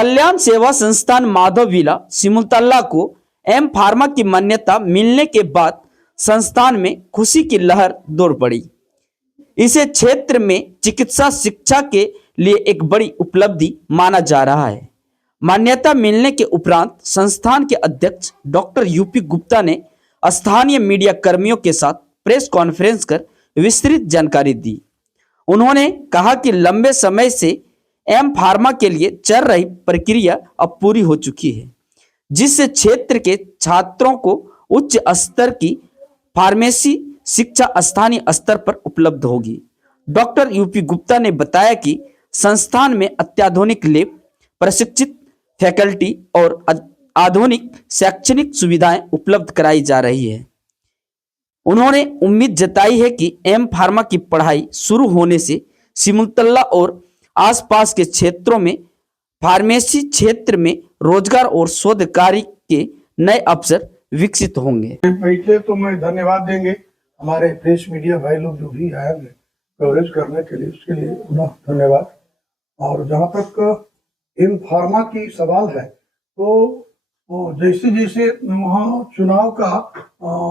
कल्याण सेवा संस्थान माधवविला सिमुलतला को एम फार्मा की मान्यता मिलने के बाद संस्थान में खुशी की लहर दौड़ पड़ी। इसे क्षेत्र में चिकित्सा शिक्षा के लिए एक बड़ी उपलब्धि माना जा रहा है। मान्यता मिलने के उपरांत संस्थान के अध्यक्ष डॉक्टर यूपी गुप्ता ने स्थानीय मीडिया कर्मियों के साथ प्रेस कॉन्फ्रेंस कर विस्तृत जानकारी दी। उन्होंने कहा कि लंबे समय से एम फार्मा के लिए चल रही प्रक्रिया अब पूरी हो चुकी है, जिससे क्षेत्र के छात्रों को उच्च स्तर की फार्मेसी शिक्षा स्थानीय स्तर पर उपलब्ध होगी। डॉक्टर यूपी गुप्ता ने बताया कि संस्थान में अत्याधुनिक लैब, प्रशिक्षित फैकल्टी और आधुनिक शैक्षणिक सुविधाएं उपलब्ध कराई जा रही है। उन्होंने उम्मीद जताई है कि एम फार्मा की पढ़ाई शुरू होने से सिमुलतला और आसपास के क्षेत्रों में फार्मेसी क्षेत्र में रोजगार और शोध कार्य के नए अवसर विकसित होंगे। पहले तो मैं धन्यवाद देंगे हमारे प्रेस मीडिया भाई लोग जो भी आए हैं कवरेज करने के लिए, उसके लिए पुनः धन्यवाद। और जहाँ तक एम फार्मा की सवाल है तो जैसे जैसे वहाँ चुनाव का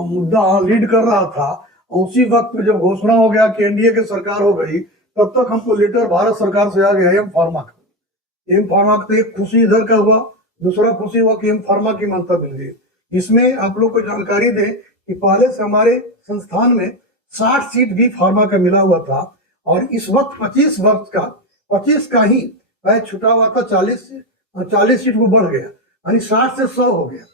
मुद्दा लीड कर रहा था, उसी वक्त में जब घोषणा हो गया कि एनडीए की सरकार हो गई, तब तक हमको लेटर भारत सरकार से आ गया एम फार्मा का। एम फार्मा का तो एक खुशी इधर का हुआ, दूसरा खुशी हुआ कि एम फार्मा की मान्यता मिल गई। इसमें आप लोग को जानकारी दें कि पहले से हमारे संस्थान में 60 सीट भी फार्मा का मिला हुआ था और इस वक्त 25 का ही बैच छुटा हुआ था। 40 सीट वो बढ़ गया, यानी 60 से 100 हो गया।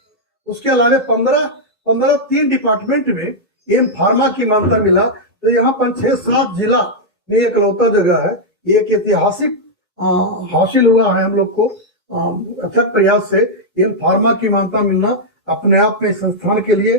उसके अलावा 15 3 डिपार्टमेंट में एम फार्मा की मान्यता मिला। तो यहाँ 5-6-7 जिला में एक लौता जगह है। ये एक ऐतिहासिक हासिल हुआ है हम लोग को अथक प्रयास से। एम फार्मा की मान्यता मिलना अपने आप में संस्थान के लिए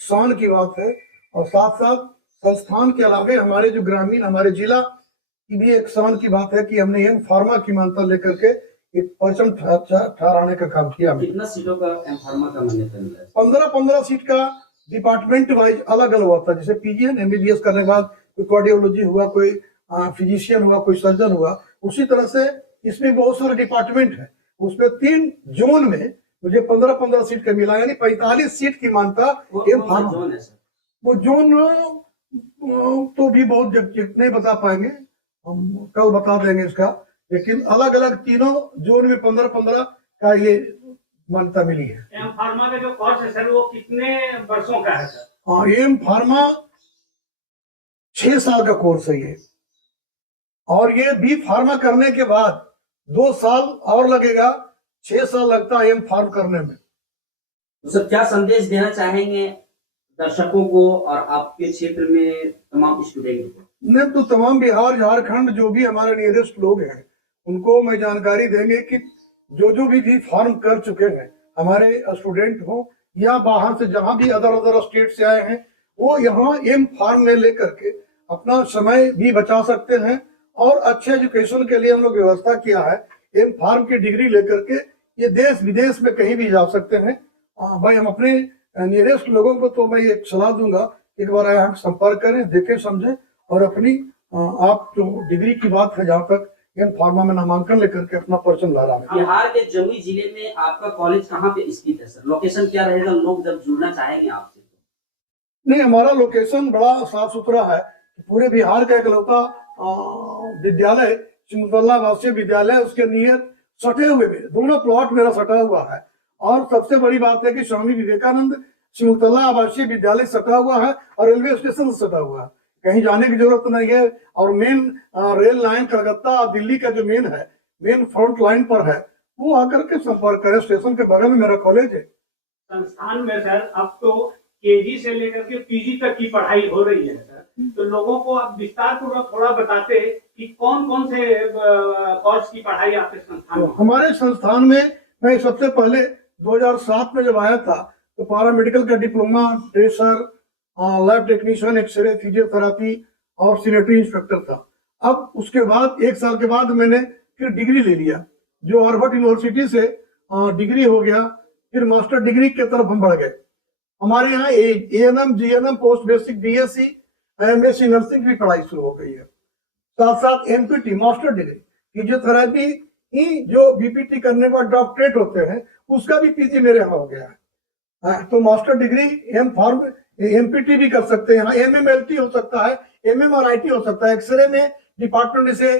शान की बात है। और साथ साथ संस्थान के अलावा हमारे जो ग्रामीण, हमारे जिला की भी एक शान की बात है कि हमने एम फार्मा की मान्यता लेकर के एक परचम ठहराने का काम किया। कितना सीटों का एम फार्मा का मान्यता मिला है? 15 सीट का डिपार्टमेंट वाइज अलग अलग हुआ था। जैसे पीजीएन एमबीबीएस करने के बाद कोई कार्डियोलॉजी हुआ, कोई फिजिशियन हुआ, कोई सर्जन हुआ। उसी तरह से इसमें बहुत सारे डिपार्टमेंट है। उसमें 3 जोन में मुझे 15 सीट का मिला, यानी 45 सीट की मान्यता एम फार्मा। वो जोन तो भी बहुत नहीं बता पाएंगे, हम कल बता देंगे इसका। लेकिन अलग अलग तीनों जोन में 15 का ये मान्यता मिली है। एम फार्मा का जो कोर्स है सर, वो कितने वर्षों का है सर? हाँ, एम फार्मा 6 साल का कोर्स है ये। और ये बी फार्मा करने के बाद 2 साल और लगेगा, 6 साल लगता है एम फार्म करने में। तो सर क्या संदेश देना चाहेंगे दर्शकों को और आपके क्षेत्र में तमाम स्टूडेंट को? नहीं तो तमाम बिहार झारखंड जो भी हमारे नियरेस्ट लोग हैं उनको मैं जानकारी देंगे कि जो भी फार्म कर चुके हैं हमारे स्टूडेंट हो या बाहर से जहां भी अदर स्टेट से आए हैं, वो यहाँ एम फार्म में लेकर के अपना समय भी बचा सकते हैं। और अच्छे एजुकेशन के लिए हम लोग व्यवस्था किया है। एम फार्म की डिग्री लेकर के ये देश विदेश में कहीं भी जा सकते हैं। भाई हम अपने नियरेस्ट लोगों को तो मैं एक सलाह दूंगा, एक बार यहाँ संपर्क करें, देखें, समझें और अपनी आप जो डिग्री की बात है जहाँ तक एम फार्मा में नामांकन लेकर के अपना परचम लहरा रहे हैं। बिहार के जमुई जिले में आपका कॉलेज कहाँ पे स्थित है सर? लोकेशन क्या रहेगा, लोग जब जुड़ना चाहेंगे आपसे? नहीं, हमारा लोकेशन बड़ा साफ सुथरा है। पूरे बिहार का इकलौता विद्यालय सिमुलतला आवासीय विद्यालय, उसके नियर सटे हुए में दोनों प्लॉट मेरा सटा हुआ है। और सबसे बड़ी बात है कि स्वामी विवेकानंद सिमुलतला आवासीय विद्यालय सटा हुआ है और रेलवे स्टेशन सटा हुआ है, कहीं जाने की जरूरत नहीं है। और मेन रेल लाइन कलकत्ता और दिल्ली का जो मेन फ्रंट लाइन पर है, वो आकर के संपर्क करें। स्टेशन के बगल में मेरा कॉलेज है। संस्थान में सर अब तो केजी से लेकर के पीजी तक की पढ़ाई हो रही है सर, तो लोगों को आप विस्तार पूर्वक थोड़ा बताते कि कौन कौन से कोर्स की पढ़ाई आपके संस्थान में? हमारे संस्थान में मैं सबसे पहले 2007 में जब आया था तो पैरामेडिकल का diploma, tracer, lab technician, x-ray, physiotherapy और सैनिटरी इंस्पेक्टर था। अब उसके बाद 1 साल के बाद मैंने फिर डिग्री ले लिया, जो हार्वर्ड यूनिवर्सिटी से डिग्री हो गया। फिर मास्टर डिग्री की तरफ हम बढ़ गए। हमारे यहाँ ANM, GNM, post basic, BSc, MSc nursing की पढ़ाई शुरू हो गई है। साथ साथ एमपीटी मास्टर डिग्री फिजियोथेरापी ही जो बीपीटी करने के बाद डॉक्टरेट होते हैं उसका भी पीजी मेरे यहाँ हो गया है। तो master degree M pharm MPT भी कर सकते हैं, एमएमएलटी हो सकता है, एमएमआरआईटी हो सकता है, एक्सरे में डिपार्टमेंट से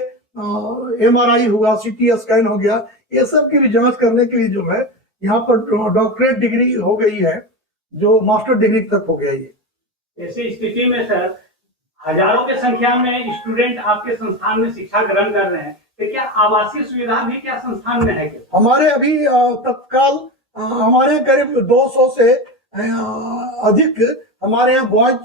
एमआरआई हुआ, सीटी स्कैन हो गया, ये सब की भी जांच करने के लिए जो है यहाँ पर डॉक्टरेट डिग्री हो गई है, जो मास्टर डिग्री तक हो गया ये। ऐसी स्थिति में सर हजारों की संख्या में स्टूडेंट आपके संस्थान में शिक्षा ग्रहण कर रहे हैं, तो क्या आवासीय सुविधा भी क्या संस्थान में है क्या? हमारे अभी तत्काल हमारे करीब 200 से अधिक हमारे यहाँ बॉयज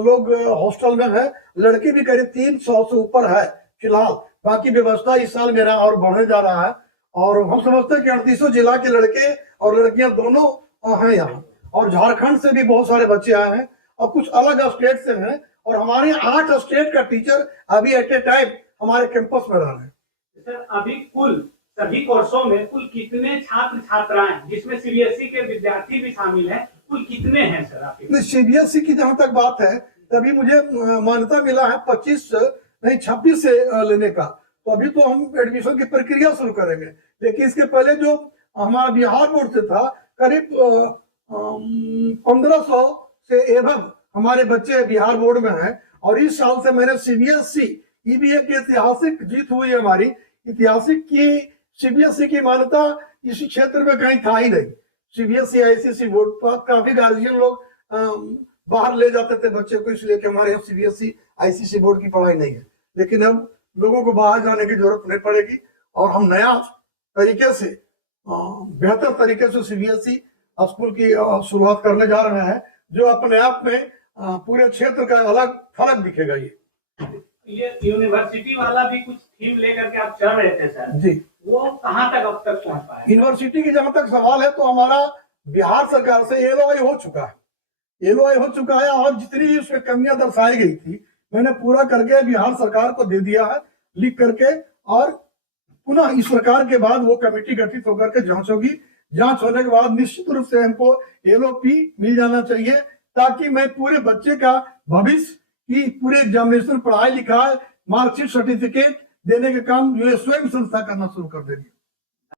लोग हॉस्टल में है, लड़की भी करीब 300 से ऊपर है फिलहाल। बाकी व्यवस्था इस साल मेरा और बढ़ने जा रहा है और हम समझते हैं कि 38 जिला के लड़के और लड़कियां दोनों हैं यहाँ, और झारखंड से भी बहुत सारे बच्चे आए हैं और कुछ अलग स्टेट से हैं, और हमारे 8 स्टेट का टीचर अभी एट ए टाइम हमारे कैंपस में रह रहे हैं। सर अभी कुल सभी कोर्सों में कुल कितने छात्र छात्राएं जिसमें सीबीएसई के विद्यार्थी भी शामिल हैं, कुल कितने हैं सर आपके? सीबीएसई की जहां तक बात है तभी मुझे मान्यता मिला है 26 से लेने का, तो अभी तो हम एडमिशन की प्रक्रिया शुरू करेंगे, लेकिन इसके पहले जो हमारा बिहार बोर्ड से था करीब 1500 से एवं हमारे बच्चे बिहार बोर्ड में हैं, और इस साल से मैंने सीबीएसई ईबीए की ऐतिहासिक जीत हुई है हमारी, ऐतिहासिक की सीबीएसई की मान्यता इस क्षेत्र में कहीं था ही नहीं। सीबीएसई आईसीएसई बोर्ड पर काफी गार्जियन लोग बाहर ले जाते थे बच्चे को, इसलिए कि हमारे यहाँ सीबीएसई आईसीएसई बोर्ड की पढ़ाई नहीं है, लेकिन अब लोगों को बाहर जाने की जरूरत नहीं पड़ेगी और हम नया तरीके से बेहतर तरीके से सीबीएसई स्कूल की शुरुआत करने जा रहे हैं, जो अपने आप में पूरे क्षेत्र का अलग फर्क दिखेगा। ये यूनिवर्सिटी वाला भी कुछ थीम लेकर के आप चल रहे थे सर जी, वो कहाँ तक अब तक पहुंच पाए? यूनिवर्सिटी की जहां तक सवाल है तो हमारा बिहार सरकार से एलओआई हो चुका है, और जितनी उसमें कमियां दर्शाई गई थी मैंने पूरा करके बिहार सरकार को दे दिया है लिख करके, और पुनः इस सरकार के बाद वो कमेटी गठित होकर के जांच होगी। जांच होने के बाद निश्चित रूप से हमको एलओपी मिल जाना चाहिए, ताकि मैं पूरे बच्चे का भविष्य की पूरे एग्जामिनेशन पढ़ाई लिखाई मार्कशीट सर्टिफिकेट देने के काम जो स्वयं संस्था करना शुरू कर देगी।